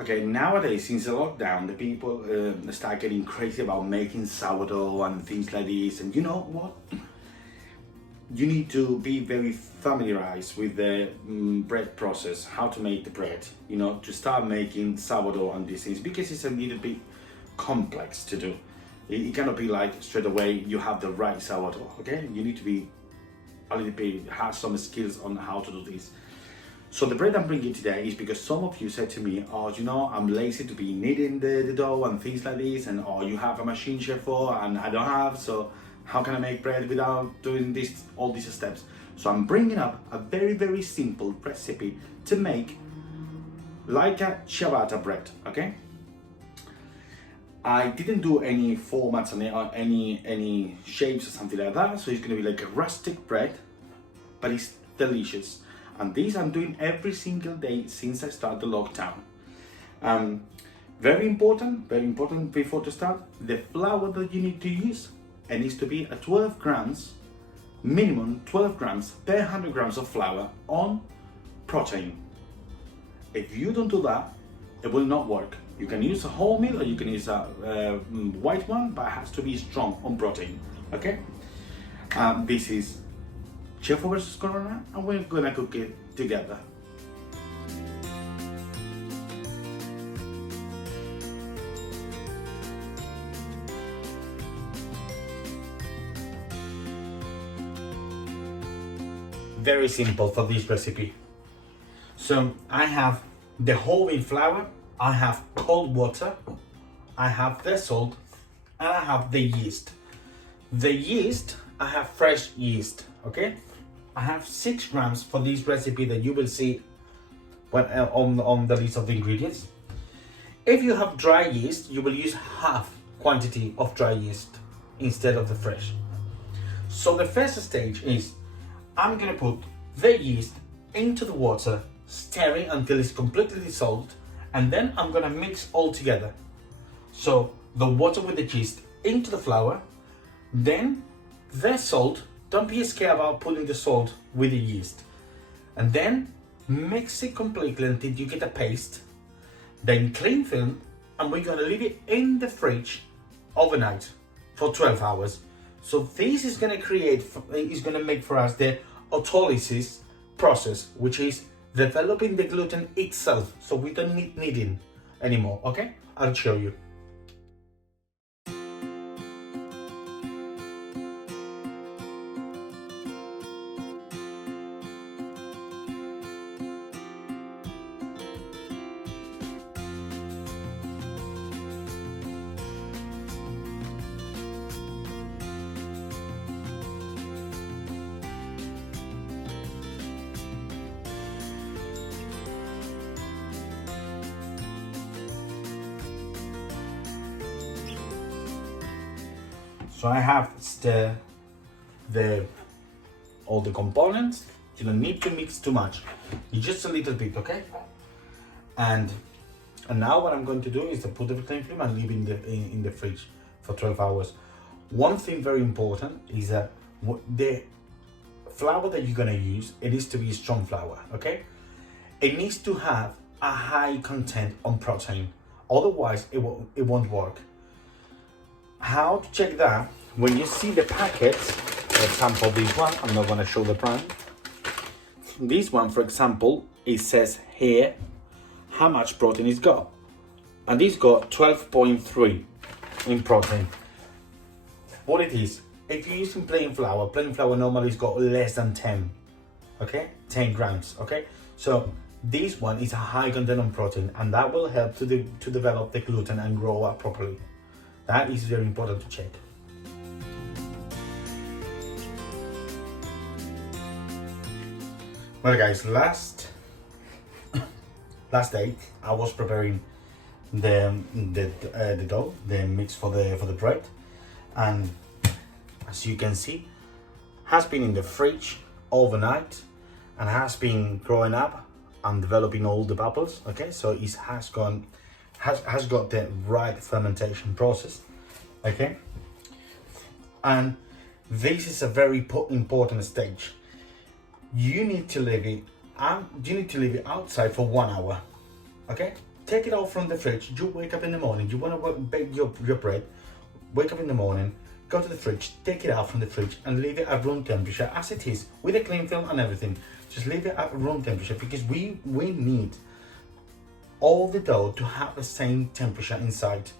Okay, nowadays, since the lockdown, the people start getting crazy about making sourdough and things like this. And you know what? You need to be very familiarized with the bread process, how to make the bread, you know, to start making sourdough and these things, because it's a little bit complex to do. It cannot be like straight away you have the right sourdough, okay? You need to be a little bit, have some skills on how to do this. So the bread I'm bringing today is because some of you said to me, oh, you know, I'm lazy to be kneading the dough and things like this, and oh, you have a machine CHEFFO and I don't have, so how can I make bread without doing this, all these steps? So I'm bringing up a very, very simple recipe to make like a ciabatta bread, okay? I didn't do any formats or any shapes or something like that, so it's gonna be like a rustic bread, but it's delicious. And this I'm doing every single day since I started the lockdown. Very important before to start, the flour that you need to use, it needs to be a 12 grams, minimum 12 grams per 100 grams of flour on protein. If you don't do that, it will not work. You can use a wholemeal or you can use a white one, but it has to be strong on protein, okay? This is CHEFFO versus Corona, and we're gonna cook it together. Very simple for this recipe. So I have the whole wheat flour, I have cold water, I have the salt, and I have the yeast. The yeast, I have fresh yeast, okay? I have 6 grams for this recipe that you will see when, on the list of the ingredients. If you have dry yeast, you will use half quantity of dry yeast instead of the fresh. So the first stage is I'm gonna put the yeast into the water, stirring until it's completely dissolved, and then I'm gonna mix all together. So the water with the yeast into the flour, then the salt. Don't be scared about putting the salt with the yeast. And then mix it completely until you get a paste. Then clean film, and we're gonna leave it in the fridge overnight for 12 hours. So this is gonna make for us the autolysis process, which is developing the gluten itself. So we don't need kneading anymore, okay? I'll show you. So I have all the components. You don't need to mix too much. You just a little bit, okay? And now what I'm going to do is to put the clean film and leave in the fridge for 12 hours. One thing very important is that the flour that you're gonna use, it needs to be strong flour, okay? It needs to have a high content on protein. Otherwise, it won't work. How to check that? When you see the packets, for example, this one, I'm not gonna show the brand. This one, for example, it says here how much protein it's got. And it's got 12.3 in protein. What it is, if you're using plain flour normally has got less than 10, okay? 10 grams, okay? So this one is a high content on protein, and that will help to develop the gluten and grow up properly. That is very important to check. Well guys, last day I was preparing the dough, the mix for the bread, and as you can see, has been in the fridge overnight and has been growing up and developing all the bubbles. Okay, so it has got the right fermentation process. Okay, and this is a very important stage. You need to leave it outside for 1 hour. Okay, take it out from the fridge. You wake up in the morning, you want to bake your bread, wake up in the morning, go to the fridge, take it out from the fridge and leave it at room temperature as it is, with a cling film and everything. Just leave it at room temperature, because we need all the dough to have the same temperature inside.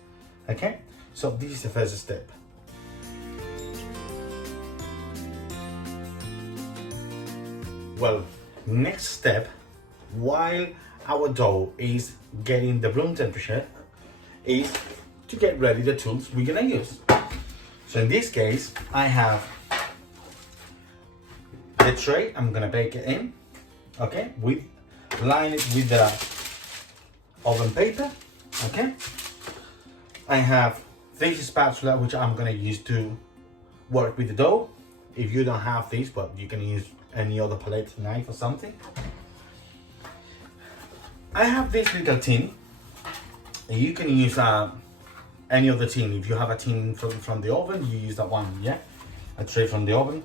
Okay, so this is the first step. Well, next step, while our dough is getting the room temperature, is to get ready the tools we're gonna use. So in this case, I have the tray I'm gonna bake it in, okay, line it with the oven paper, okay. I have this spatula which I'm gonna use to work with the dough. If you don't have this, but you can use any other palette knife or something. I have this little tin. You can use any other tin. If you have a tin from the oven, you use that one, yeah? A tray from the oven.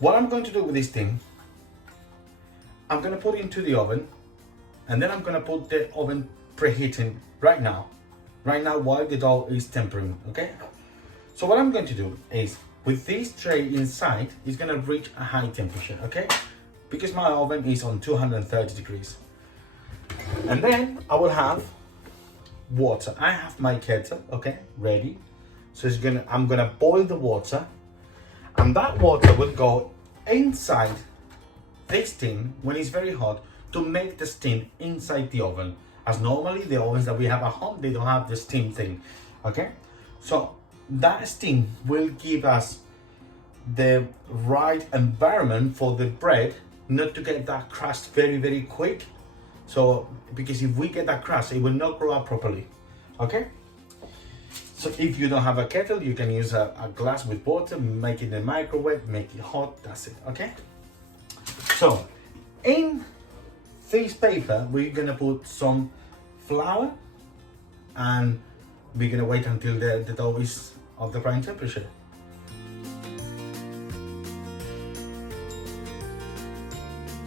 What I'm going to do with this tin, I'm gonna put it into the oven, and then I'm gonna put the oven preheating right now while the dough is tempering, okay? So what I'm going to do is, with this tray inside, it's gonna reach a high temperature, okay? Because my oven is on 230 degrees. And then I will have water. I have my kettle, okay, ready. So I'm gonna boil the water, and that water will go inside this tin when it's very hot to make the steam inside the oven. As normally the ovens that we have at home, they don't have the steam thing, okay? So that steam will give us the right environment for the bread not to get that crust very, very quick. So, because if we get that crust, it will not grow up properly, okay? So if you don't have a kettle, you can use a glass with water, make it in the microwave, make it hot, that's it, okay? So, in this paper, we're gonna put some flour, and we're gonna wait until the dough is of the right temperature.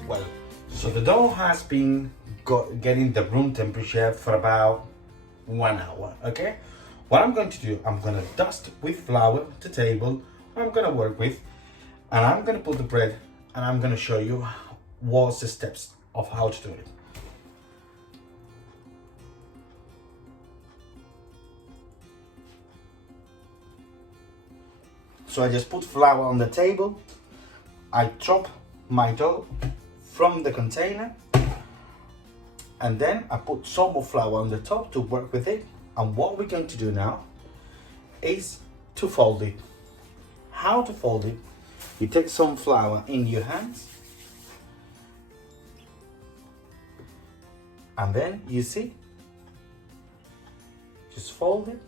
Well, so the dough has been getting the room temperature for about 1 hour, okay? What I'm going to do, I'm gonna dust with flour the table I'm gonna work with, and I'm gonna put the bread, and I'm gonna show you what's the steps of how to do it. So I just put flour on the table, I drop my dough from the container, and then I put some more flour on the top to work with it. And what we're going to do now is to fold it. How to fold it? You take some flour in your hands, and then you see, just fold it.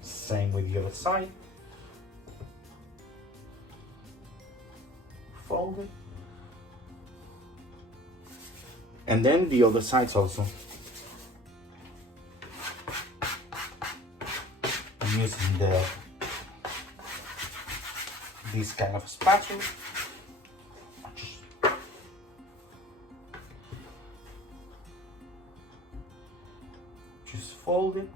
Same with the other side. Fold it. And then the other sides also. I'm using this kind of spatula. Just fold it.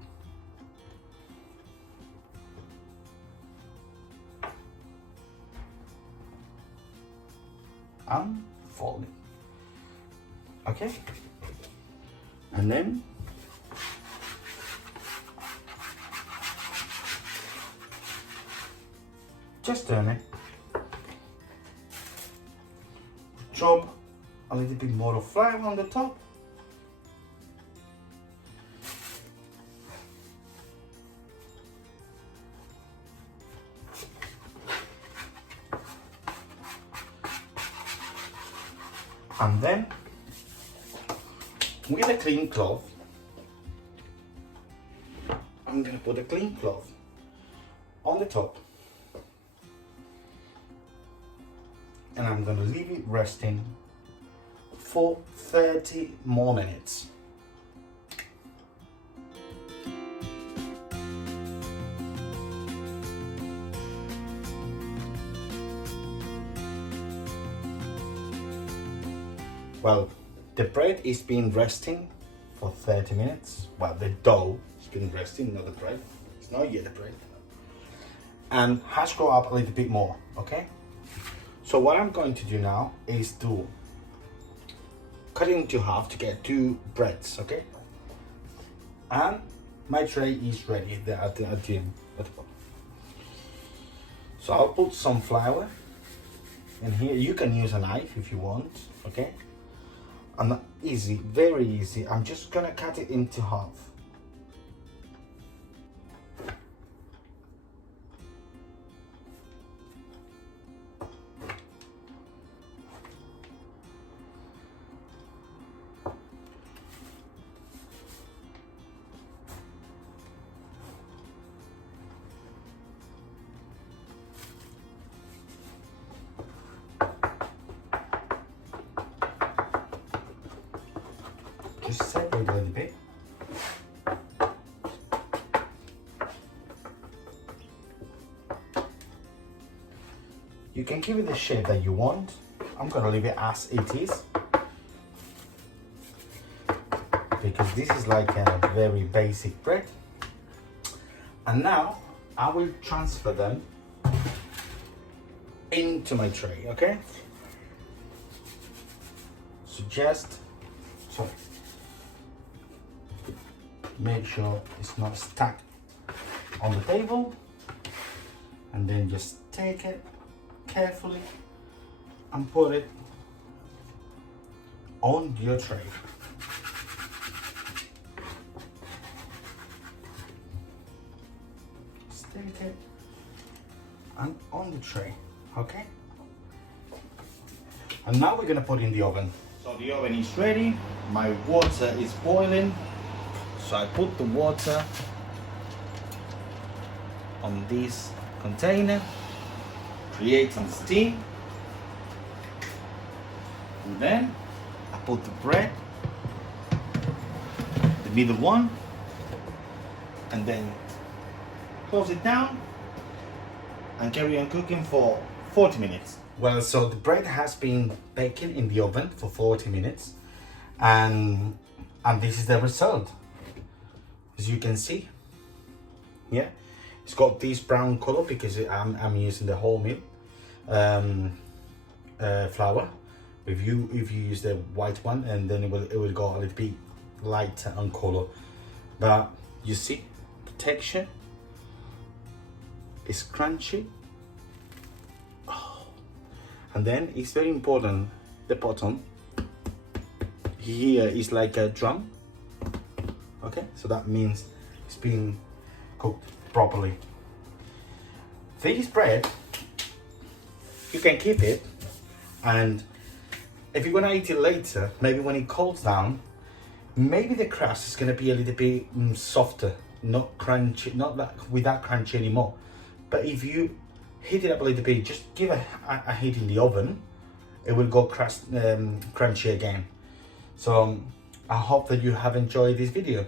And fold it, okay? And then just turn it, drop a little bit more of flour on the top, and then with a clean cloth, I'm going to put a clean cloth on the top, and I'm going to leave it resting for 30 more minutes. Well, The bread is been resting for 30 minutes. Well, the dough has been resting, not the bread. It's not yet the bread. And has grown up a little bit more, okay? So what I'm going to do now is to cut it into half to get 2 breads, okay? And my tray is ready there at the bottom. So I'll put some flour in here. You can use a knife if you want, okay? And easy, very easy. I'm just gonna cut it into half. Just separate a little bit. You can give it the shape that you want. I'm gonna leave it as it is because this is like a very basic bread. And now I will transfer them into my tray, okay? So make sure it's not stuck on the table, and then just take it carefully and put it on your tray. Just take it and on the tray, okay? And now we're gonna put in the oven. So the oven is ready, my water is boiling. So I put the water on this container, creating steam. And then I put the bread, the middle one, and then close it down and carry on cooking for 40 minutes. Well, so the bread has been baking in the oven for 40 minutes, and this is the result. As you can see, yeah, it's got this brown color because I'm using the wholemeal flour. If you use the white one, and then it will go a little bit lighter on color. But you see, the texture is crunchy. Oh. And then it's very important, the bottom here is like a drum. Okay, so that means it's being cooked properly. This bread, you can keep it, and if you're gonna eat it later, maybe when it cools down, maybe the crust is gonna be a little bit softer, not crunchy, not with that crunchy anymore. But if you heat it up a little bit, just give a heat in the oven, it will go crunchy again. So I hope that you have enjoyed this video.